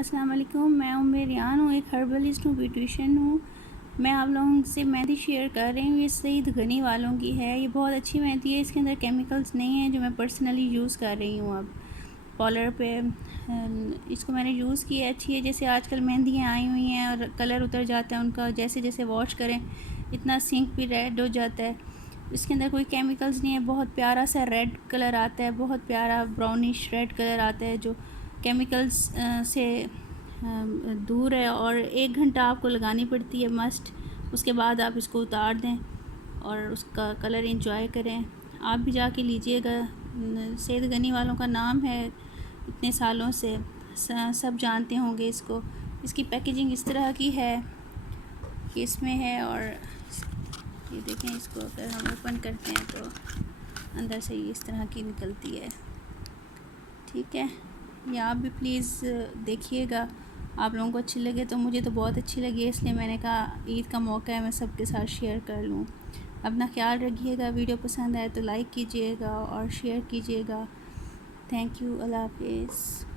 अस्सलाम वालेकुम। मैं उम्मे रियान हूँ, एक हर्बलिस्ट हूँ, ब्यूटिशियन हूँ। मैं आप लोगों से मेहंदी शेयर कर रही हूँ। ये सईद गनी वालों की है। ये बहुत अच्छी मेहंदी है, इसके अंदर केमिकल्स नहीं हैं, जो मैं पर्सनली यूज़ कर रही हूँ। अब पॉलर पे इसको मैंने यूज़ किया है। अच्छी है। जैसे आजकल मेहंदियाँ आई हुई हैं और कलर उतर जाता है उनका, जैसे जैसे वॉश करें इतना सिंक भी रेड हो जाता है। इसके अंदर कोई केमिकल्स नहीं है। बहुत प्यारा सा रेड कलर आता है, बहुत प्यारा ब्राउनिश रेड कलर आता है, जो केमिकल्स से दूर है। और 1 घंटा आपको लगानी पड़ती है मस्ट। उसके बाद आप इसको उतार दें और उसका कलर एंजॉय करें। आप भी जाके लीजिएगा। सईद गनी वालों का नाम है, इतने सालों से सब जानते होंगे इसको। इसकी पैकेजिंग इस तरह की है कि इसमें है, और ये देखें, इसको अगर हम ओपन करते हैं तो अंदर से ये इस तरह की निकलती है। ठीक है, या आप भी प्लीज़ देखिएगा। आप लोगों को अच्छी लगे तो, मुझे तो बहुत अच्छी लगी है, इसलिए मैंने कहा ईद का मौका है, मैं सबके साथ शेयर कर लूँ। अपना ख्याल रखिएगा। वीडियो पसंद आए तो लाइक कीजिएगा और शेयर कीजिएगा। Thank you. अल्लाह हाफिज़।